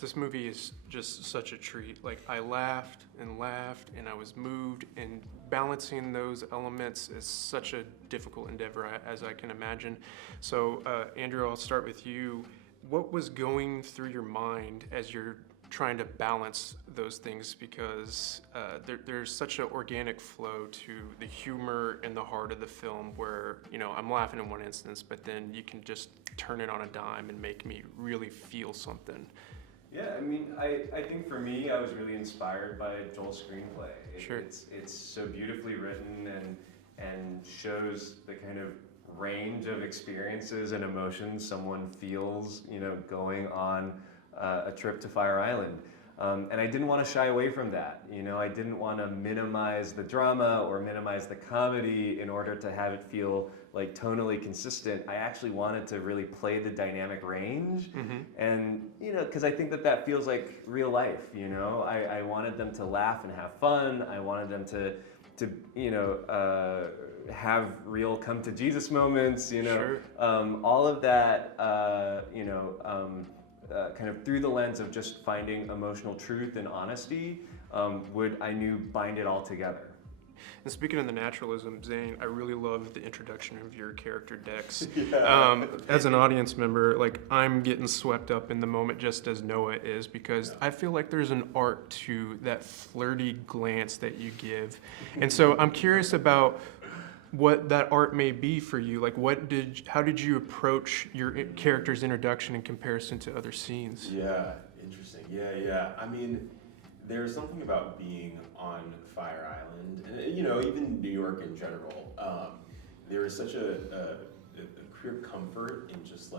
This movie is just such a treat. Like, I laughed and I was moved, and balancing those elements is such a difficult endeavor, as I can imagine. So, Andrew, I'll start with you. What was going through your mind as you're trying to balance those things? Because there's such an organic flow to the humor and the heart of the film where, I'm laughing in one instance, but then you can just turn it on a dime and make me really feel something. Yeah, I mean, I think for me, I was really inspired by Joel's screenplay. Sure. It's so beautifully written and shows the kind of range of experiences and emotions someone feels, going on a trip to Fire Island. And I didn't want to shy away from that. I didn't want to minimize the drama or minimize the comedy in order to have it feel like tonally consistent. I actually wanted to really play the dynamic range. Mm-hmm. And, because I think that feels like real life, I wanted them to laugh and have fun. I wanted them to have real come to Jesus moments, Sure. All of that, kind of through the lens of just finding emotional truth and honesty, I knew bind it all together. And speaking of the naturalism, Zane, I really love the introduction of your character, Dex. Yeah. As an audience member, I'm getting swept up in the moment just as Noah is, because I feel like there's an art to that flirty glance that you give. And so I'm curious about what that art may be for you. How did you approach your character's introduction in comparison to other scenes? Yeah, interesting. Yeah. I mean, there's something about being on Fire Island, and even New York in general. There is such a clear comfort in just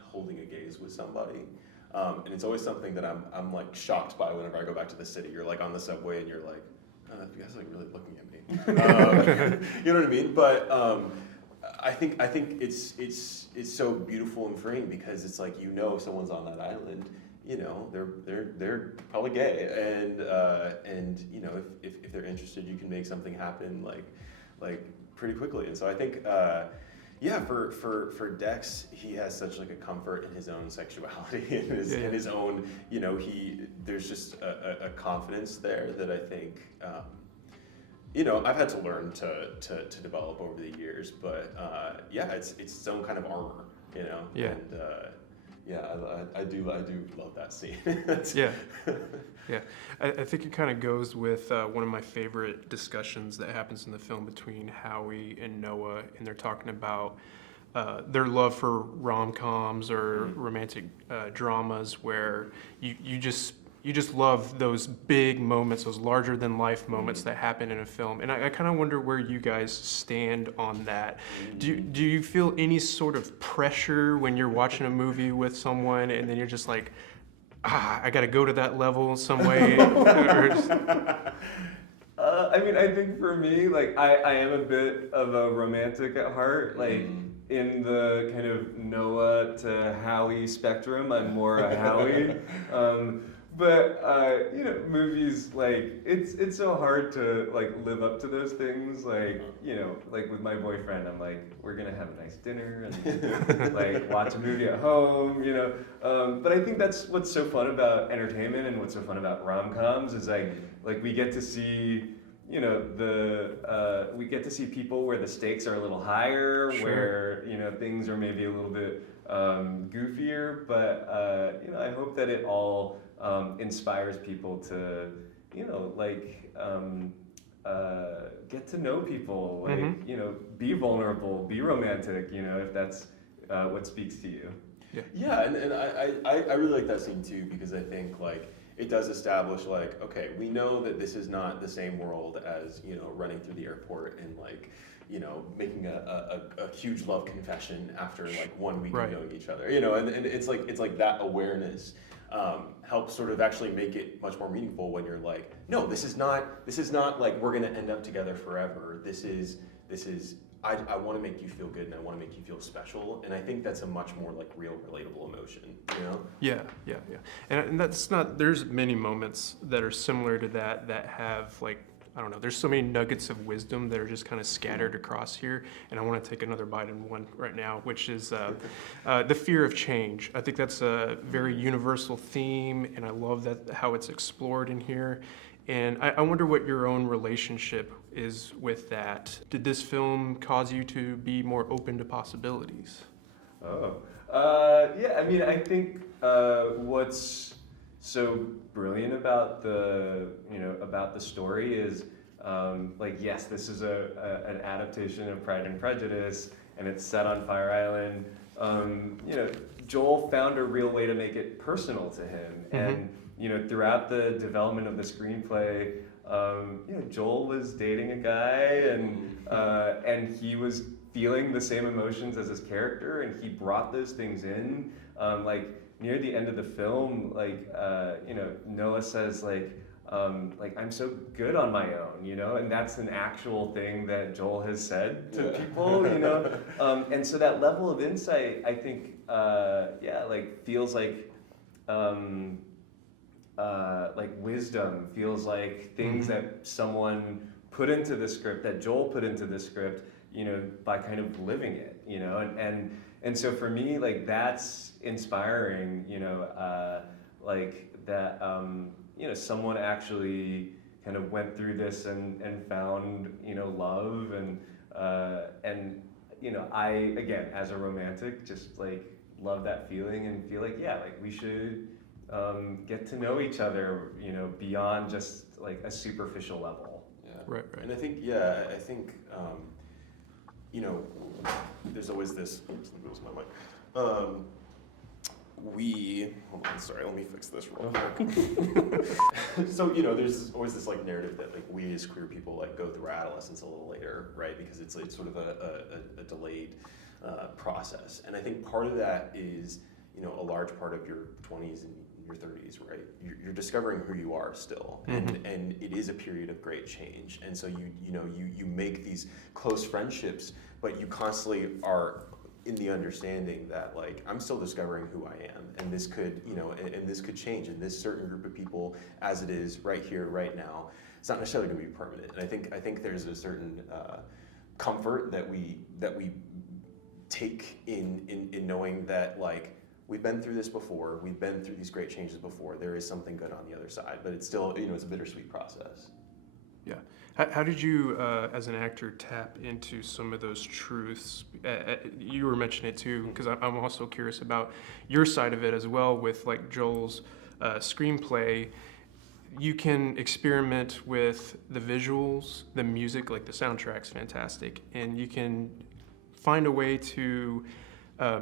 holding a gaze with somebody, and it's always something that I'm shocked by whenever I go back to the city. You're on the subway and you're like, oh, you guys are really looking at me. You know what I mean? But I think it's so beautiful and freeing because it's someone's on that island. They're probably gay, and if they're interested, you can make something happen like pretty quickly. And so I think for Dex, he has such a comfort in his own sexuality and his own there's just a confidence there that I think I've had to learn to develop over the years, but it's its own kind of armor, Yeah. And I do love that scene. Yeah. I think it kind of goes with one of my favorite discussions that happens in the film between Howie and Noah, and they're talking about their love for rom-coms or romantic dramas where you just love those big moments, those larger-than-life moments that happen in a film. And I kind of wonder where you guys stand on that. Do you feel any sort of pressure when you're watching a movie with someone and then you're just like, I got to go to that level in some way? I mean, I think for me, I am a bit of a romantic at heart. In the kind of Noah to Howie spectrum, I'm more a Howie. But movies it's so hard to live up to those things. With my boyfriend, I'm we're gonna have a nice dinner and watch a movie at home. But I think that's what's so fun about entertainment and what's so fun about rom-coms is we get to see we get to see people where the stakes are a little higher, Sure. where things are maybe a little bit goofier. But I hope that it all inspires people to, get to know people, be vulnerable, be romantic, if that's what speaks to you. Yeah, and I really like that scene too because I think it does establish okay, we know that this is not the same world as running through the airport and making a huge love confession after 1 week of knowing each other, and it's that awareness helps sort of actually make it much more meaningful when you're no, this is not we're gonna end up together forever. This is I want to make you feel good and I want to make you feel special, and I think that's a much more real, relatable emotion, Yeah. And that's not. There's many moments that are similar to that have I don't know, there's so many nuggets of wisdom that are just kind of scattered across here, and I want to take another bite in one right now, which is the fear of change. I think that's a very universal theme, and I love that how it's explored in here. And I wonder what your own relationship is with that. Did this film cause you to be more open to possibilities? Yeah, I mean, I think what's so brilliant about about the story is, like, yes, this is an adaptation of Pride and Prejudice, and it's set on Fire Island. Joel found a real way to make it personal to him, and throughout the development of the screenplay, Joel was dating a guy, and he was feeling the same emotions as his character, and he brought those things in. Like near the end of the film, Noah says I'm so good on my own, and that's an actual thing that Joel has said to people, and so that level of insight, I think, feels like wisdom, feels like things that someone put into the script, that Joel put into the script, by kind of living it, and so for me, like, that's inspiring, someone actually kind of went through this and found, love, and I, again, as a romantic, just like love that feeling and feel like, yeah, like we should get to know each other, beyond just like a superficial level. Yeah. Right. And I think, there's always this, oops, there goes my mic. Hold on, sorry, let me fix this real quick. So, there's always this like narrative that like we as queer people like go through our adolescence a little later, right? Because it's sort of a delayed process. And I think part of that is, a large part of your 20s and your 30s, right? You're discovering who you are still, and it is a period of great change. And so you make these close friendships, but you constantly are in the understanding that like I'm still discovering who I am, and this could and this could change, and this certain group of people as it is right here, right now, it's not necessarily going to be permanent. And I think there's a certain comfort that we take in knowing that like we've been through this before, we've been through these great changes before. There is something good on the other side, but it's still it's a bittersweet process. Yeah. How did you, as an actor, tap into some of those truths? You were mentioning it too, because I'm also curious about your side of it as well. With like Joel's screenplay, you can experiment with the visuals, the music, like the soundtrack's fantastic, and you can find a way to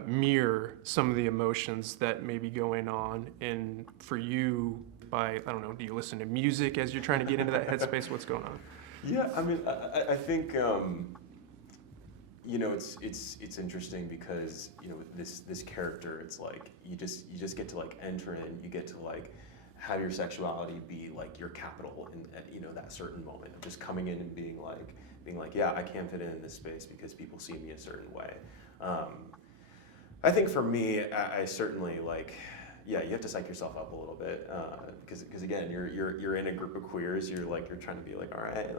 mirror some of the emotions that may be going on. And for you, I don't know, do you listen to music as you're trying to get into that headspace? What's going on? Yeah, I mean, I think it's interesting because this character, it's like you just get to like enter in, you get to like have your sexuality be like your capital in that certain moment of just coming in and being like, yeah, I can't fit in this space because people see me a certain way. I think for me, I certainly like. Yeah, you have to psych yourself up a little bit because again, you're in a group of queers. You're trying to be like, all right,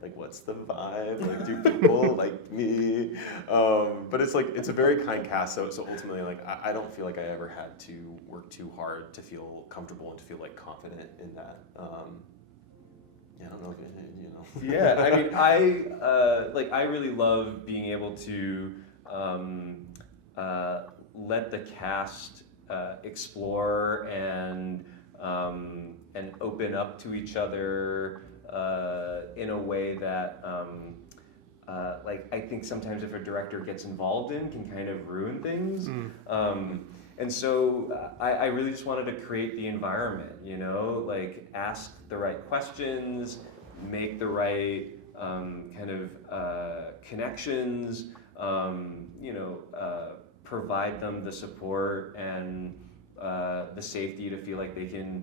like what's the vibe? Like, do people like me? But it's a very kind cast. So ultimately, like I don't feel like I ever had to work too hard to feel comfortable and to feel like confident in that. Yeah, I don't know if Yeah, I mean, I really love being able to let the cast explore and open up to each other in a way that I think sometimes if a director gets involved in can kind of ruin things. And so I really just wanted to create the environment, like ask the right questions, make the right kind of connections, provide them the support and the safety to feel like they can,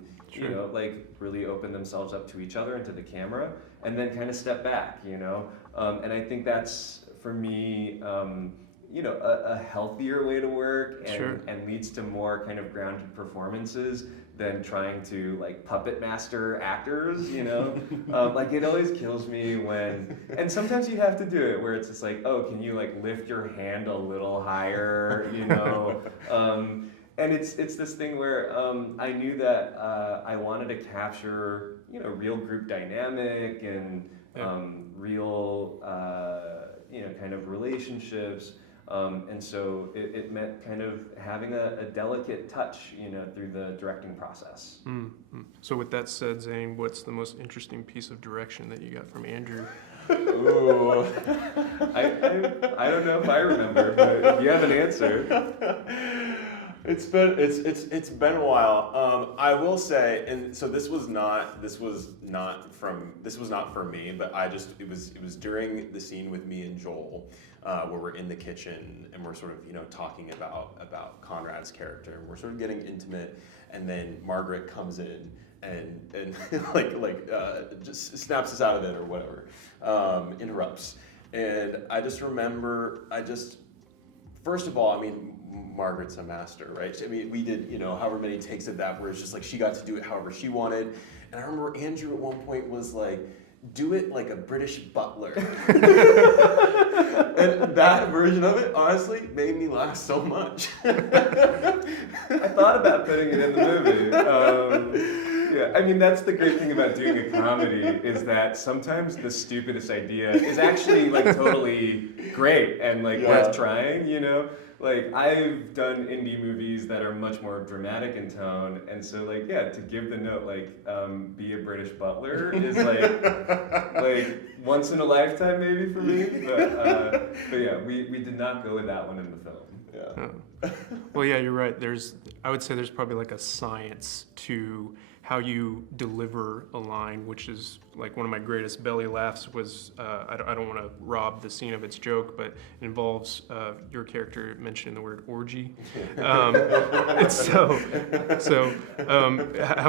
really open themselves up to each other and to the camera, and then kind of step back, And I think that's, for me, a healthier way to work and, Sure. and leads to more kind of grounded performances than trying to like puppet master actors, like it always kills me and sometimes you have to do it where it's just like, oh, can you like lift your hand a little higher, and it's this thing where I knew that I wanted to capture, real group dynamic and real, kind of relationships. And so it meant kind of having a delicate touch, through the directing process. Mm-hmm. So with that said, Zane, what's the most interesting piece of direction that you got from Andrew? Ooh. I don't know if I remember, but if you have an answer. It's been a while. I will say, and so this was not for me, but it was during the scene with me and Joel, where we're in the kitchen and we're sort of talking about Conrad's character, and we're sort of getting intimate, and then Margaret comes in and just snaps us out of it or whatever, interrupts, and I just remember first of all, I mean, Margaret's a master, right? I mean, we did, however many takes of that where it's just like she got to do it however she wanted. And I remember Andrew at one point was like, do it like a British butler. And that version of it, honestly, made me laugh so much. I thought about putting it in the movie. Yeah, I mean, that's the great thing about doing a comedy is that sometimes the stupidest idea is actually like totally great and like worth trying, Like I've done indie movies that are much more dramatic in tone, and so like to give the note like be a British butler is like once in a lifetime maybe for me, but yeah, we did not go with that one in the film. Yeah. Well, yeah, you're right. I would say there's probably like a science to how you deliver a line, which is like one of my greatest belly laughs was, I don't want to rob the scene of its joke, but it involves your character mentioning the word orgy. How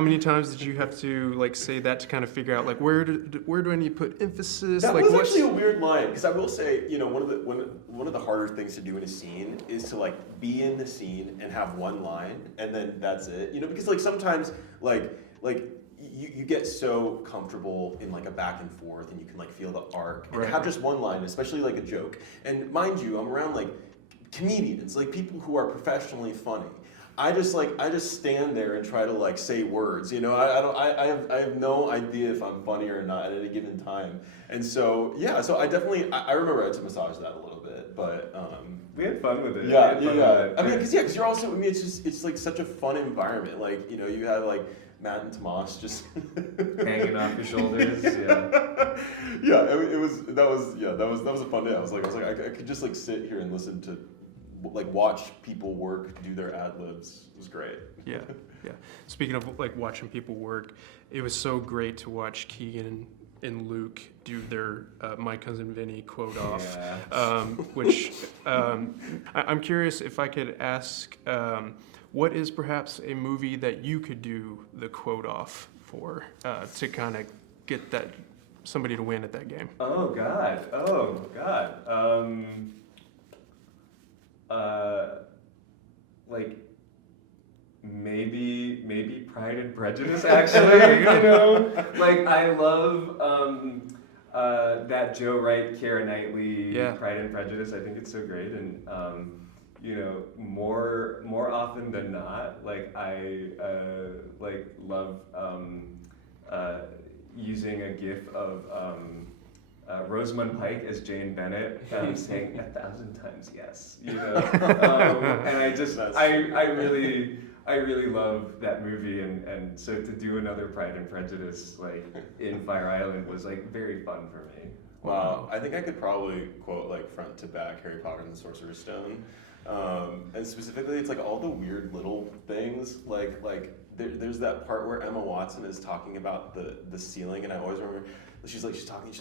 many times did you have to like say that to kind of figure out like where do I need to put emphasis? That like was actually a weird line, because I will say, one of the harder things to do in a scene is to like be in the scene and have one line and then that's it. Because like sometimes like you get so comfortable in like a back and forth and you can like feel the arc and have just one line, especially like a joke. And mind you, I'm around like comedians, like people who are professionally funny. I just stand there and try to like say words, I have no idea if I'm funny or not at any given time. And so I remember I had to massage that a little bit, but we had fun with it. Yeah. I mean, because you're also, it's like such a fun environment. Like, you have like Matt and Tomas just hanging off your shoulders. Yeah. Yeah, that was a fun day. I was like, I could just like sit here and listen to, like, watch people work, do their ad libs. It was great. Yeah. Speaking of like watching people work, it was so great to watch Keegan and Luke do their My Cousin Vinny quote off, which I'm curious if I could ask, what is perhaps a movie that you could do the quote off for to kind of get somebody to win at that game? Oh God. Like maybe Pride and Prejudice actually, Like I love that Joe Wright, Keira Knightley Pride and Prejudice. I think it's so great, and more often than not, like I love using a gif of Rosamund Pike as Jane Bennett saying 1,000 times yes, and I really love that movie, and so to do another Pride and Prejudice like in Fire Island was like very fun for me. Wow, I think I could probably quote like front to back Harry Potter and the Sorcerer's Stone, and specifically it's like all the weird little things like there's that part where Emma Watson is talking about the ceiling, and I always remember she's talking,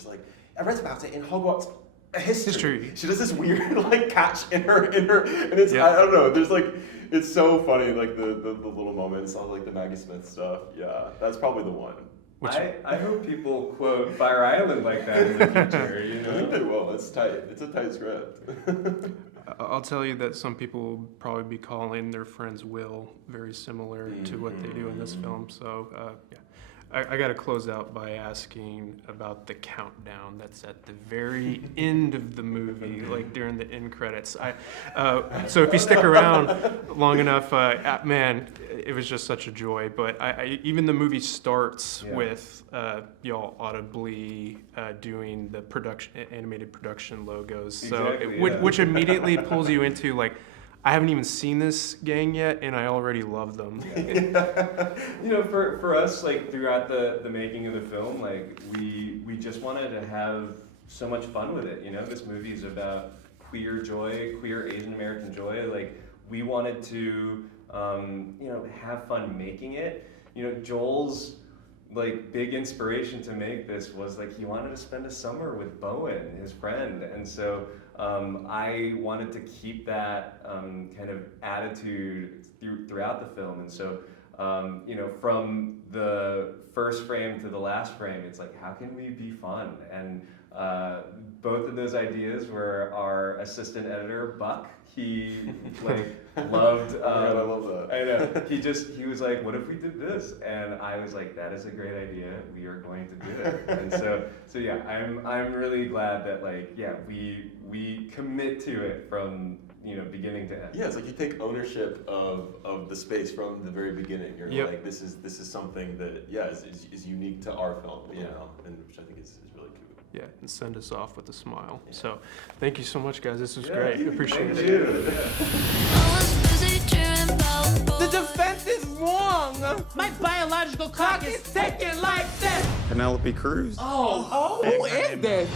I read about it in Hogwarts history. She does this weird like catch in her, and it's I don't know. There's like it's so funny, like the little moments, all like the Maggie Smith stuff. Yeah, that's probably the one. I hope people quote Fire Island like that in the future. I think they will. It's tight. It's a tight script. I'll tell you that some people will probably be calling their friends Will very similar to what they do in this film. So yeah, I got to close out by asking about the countdown that's at the very end of the movie, like during the end credits. So if you stick around long enough, man, it was just such a joy. But even the movie starts with y'all audibly doing the animated production logos, so Exactly, which immediately pulls you into like, I haven't even seen this gang yet, and I already love them. You know, for us, like throughout the making of the film, like we just wanted to have so much fun with it. You know, this movie is about queer joy, queer Asian American joy. Like we wanted to, you know, have fun making it. You know, Joel's like big inspiration to make this was like he wanted to spend a summer with Bowen, his friend, and so I wanted to keep that kind of attitude throughout the film, and so you know, from the first frame to the last frame, it's like, how can we be fun? And both of those ideas were our assistant editor, Buck. He like loved. I love that. I know. He was like, "What if we did this?" And I was like, "That is a great idea. We are going to do it." And so yeah, I'm really glad that like we commit to it from, you know, beginning to end. Yeah, it's like you take ownership of the space from the very beginning. You're like, this is something that is unique to our film, you know, and which I think is really cool. Yeah, and send us off with a smile. Yeah. So, thank you so much, guys. This was Yeah, great. Appreciate it. The defense is wrong. My biological clock is ticking like this. Penelope Cruz. Oh, who is this?